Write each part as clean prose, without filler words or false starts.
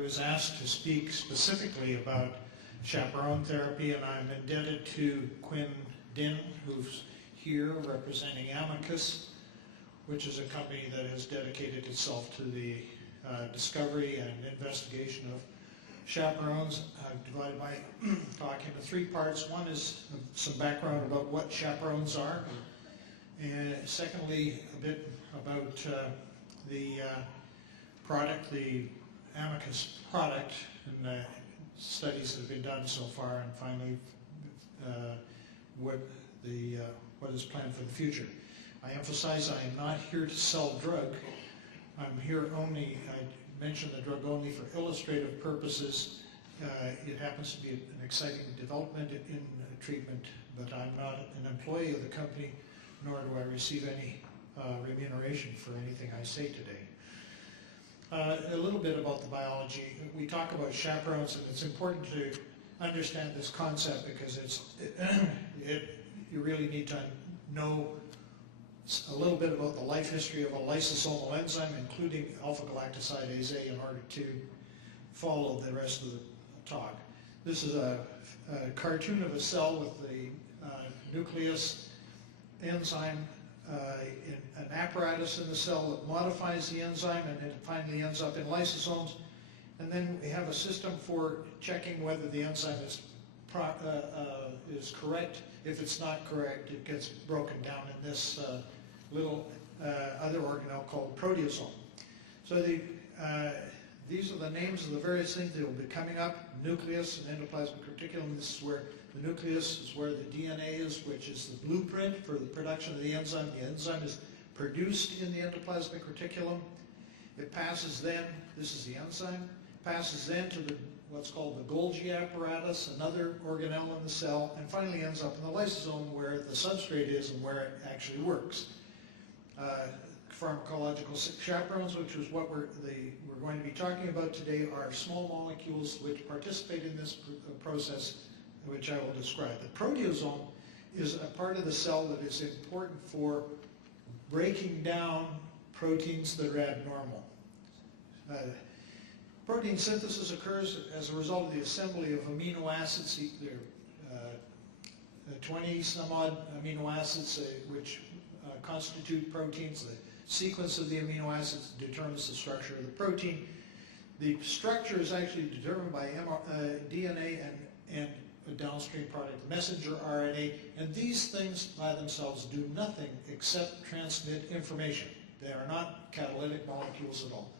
I was asked to speak specifically about chaperone therapy, and I'm indebted to Quinn Din, who's here representing Amicus, which is a company that has dedicated itself to the discovery and investigation of chaperones. I've divided my talk into three parts. One is some background about what chaperones are, and secondly, a bit about the product, the Amicus product, and the studies that have been done so far, and finally what is planned for the future. I emphasize I am not here to sell drug. I'm here only, I mention the drug only for illustrative purposes. It happens to be an exciting development in treatment, but I'm not an employee of the company, nor do I receive any remuneration for anything I say today. A little bit about the biology. We talk about chaperones, and it's important to understand this concept because you really need to know a little bit about the life history of a lysosomal enzyme, including alpha-galactosidase A, in order to follow the rest of the talk. This is a cartoon of a cell with the nucleus, enzyme, an apparatus in the cell that modifies the enzyme, and it finally ends up in lysosomes. And then we have a system for checking whether the enzyme is correct. If it's not correct, it gets broken down in this little other organelle called proteasome. So these are the names of the various things that will be coming up: nucleus and endoplasmic reticulum. This is where the nucleus is where the DNA is, which is the blueprint for the production of the enzyme. The enzyme is produced in the endoplasmic reticulum. It passes then, this is the enzyme, passes then to what's called the Golgi apparatus, another organelle in the cell, and finally ends up in the lysosome where the substrate is and where it actually works. Pharmacological chaperones, which is what we're going to be talking about today, are small molecules which participate in this process, which I will describe. The proteasome is a part of the cell that is important for breaking down proteins that are abnormal. Protein synthesis occurs as a result of the assembly of amino acids. There are 20 some odd amino acids which constitute proteins. The sequence of the amino acids determines the structure of the protein. The structure is actually determined by DNA and a downstream product, messenger RNA, and these things by themselves do nothing except transmit information. They are not catalytic molecules at all.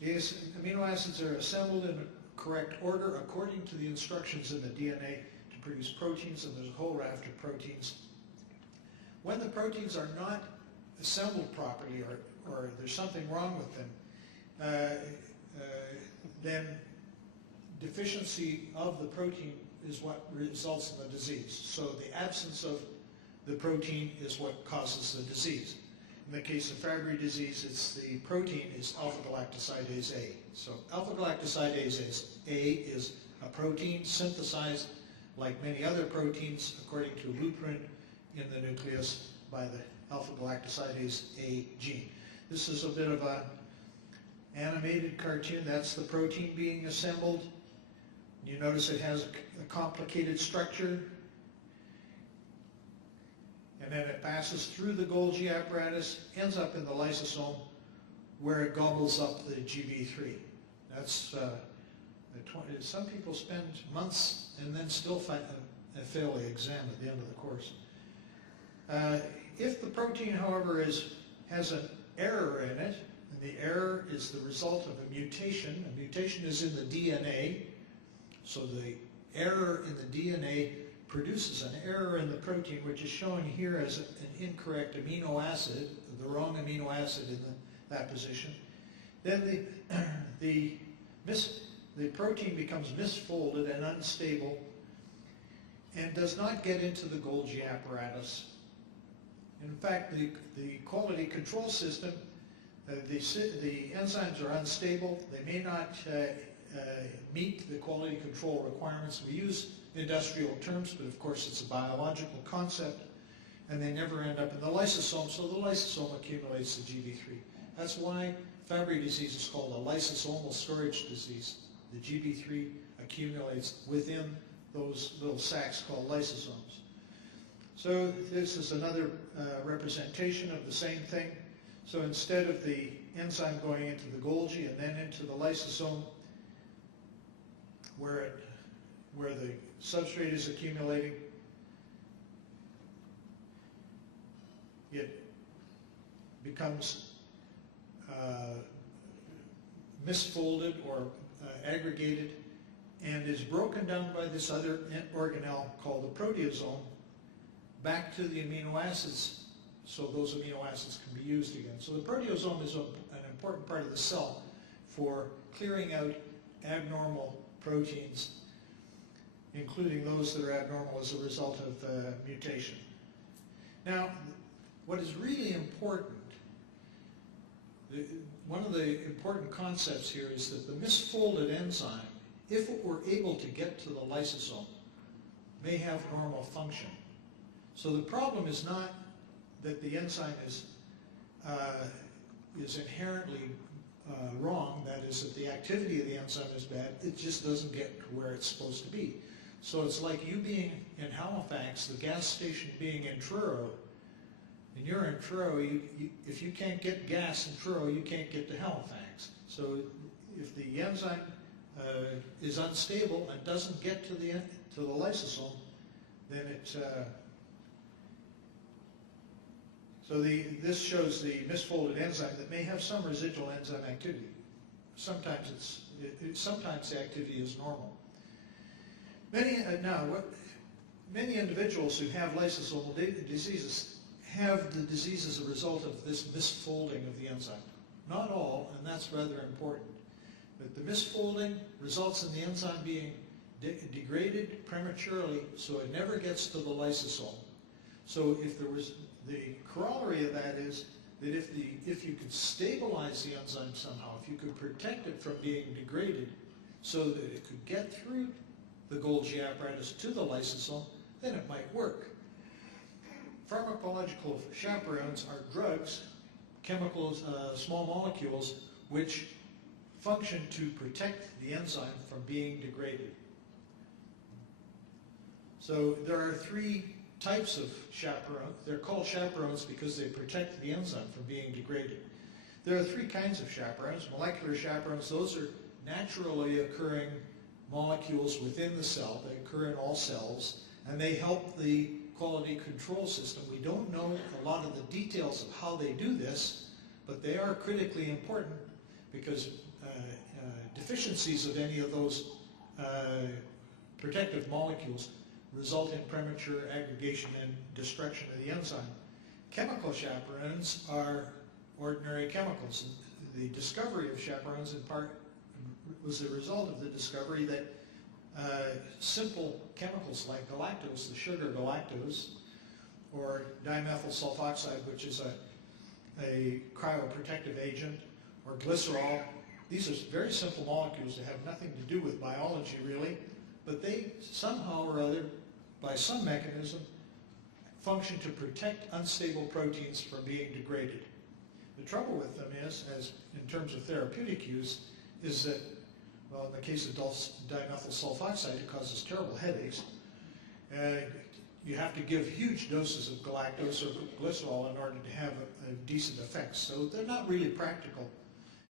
The amino acids are assembled in a correct order according to the instructions in the DNA to produce proteins, and there's a whole raft of proteins. When the proteins are not assembled properly, or there's something wrong with them, then deficiency of the protein is what results in the disease. So the absence of the protein is what causes the disease. In the case of Fabry disease, the protein is alpha-galactosidase A. So alpha-galactosidase A is a protein synthesized, like many other proteins, according to a blueprint in the nucleus by the alpha-galactosidase A gene. This is a bit of an animated cartoon. That's the protein being assembled. You notice it has a complicated structure. And then it passes through the Golgi apparatus, ends up in the lysosome, where it gobbles up the GB3. That's some people spend months and then still fail the exam at the end of the course. If the protein, however, has an error in it, and the error is the result of a mutation is in the DNA, so the error in the DNA produces an error in the protein, which is shown here as an incorrect amino acid, the wrong amino acid in that position. Then the protein becomes misfolded and unstable and does not get into the Golgi apparatus. In fact, the quality control system, the enzymes are unstable. They may not meet the quality control requirements. We use industrial terms, but of course it's a biological concept, and they never end up in the lysosome, so the lysosome accumulates the GB3. That's why Fabry disease is called a lysosomal storage disease. The GB3 accumulates within those little sacs called lysosomes. So this is another representation of the same thing. So instead of the enzyme going into the Golgi and then into the lysosome, where the substrate is accumulating, it becomes misfolded or aggregated and is broken down by this other organelle called the proteasome back to the amino acids, so those amino acids can be used again. So the proteasome is an important part of the cell for clearing out abnormal proteins, including those that are abnormal as a result of mutation. Now, what is really important, one of the important concepts here is that the misfolded enzyme, if it were able to get to the lysosome, may have normal function. So the problem is not that the enzyme is inherently wrong, that is, that the activity of the enzyme is bad, it just doesn't get to where it's supposed to be. So it's like you being in Halifax, the gas station being in Truro, and you're in Truro, if you can't get gas in Truro, you can't get to Halifax. So if the enzyme is unstable and doesn't get to the lysosome, then it this shows the misfolded enzyme that may have some residual enzyme activity. Sometimes sometimes the activity is normal. Many individuals who have lysosomal diseases have the disease as a result of this misfolding of the enzyme. Not all, and that's rather important. But the misfolding results in the enzyme being degraded prematurely, so it never gets to the lysosome. So if there was, the corollary of that is that if you could stabilize the enzyme somehow, if you could protect it from being degraded so that it could get through the Golgi apparatus to the lysosome, then it might work. Pharmacological chaperones are drugs, chemicals, small molecules, which function to protect the enzyme from being degraded. So there are three types of chaperones. They're called chaperones because they protect the enzyme from being degraded. There are three kinds of chaperones. Molecular chaperones, those are naturally occurring molecules within the cell. They occur in all cells, and they help the quality control system. We don't know a lot of the details of how they do this, but they are critically important because deficiencies of any of those protective molecules result in premature aggregation and destruction of the enzyme. Chemical chaperones are ordinary chemicals. The discovery of chaperones in part was a result of the discovery that simple chemicals like galactose, the sugar galactose, or dimethyl sulfoxide, which is a cryoprotective agent, or glycerol. These are very simple molecules that have nothing to do with biology really, but they somehow or other, by some mechanism, function to protect unstable proteins from being degraded. The trouble with them is, as in terms of therapeutic use, is that, well, in the case of dimethyl sulfoxide, it causes terrible headaches. You have to give huge doses of galactose or glycerol in order to have a decent effect. So they're not really practical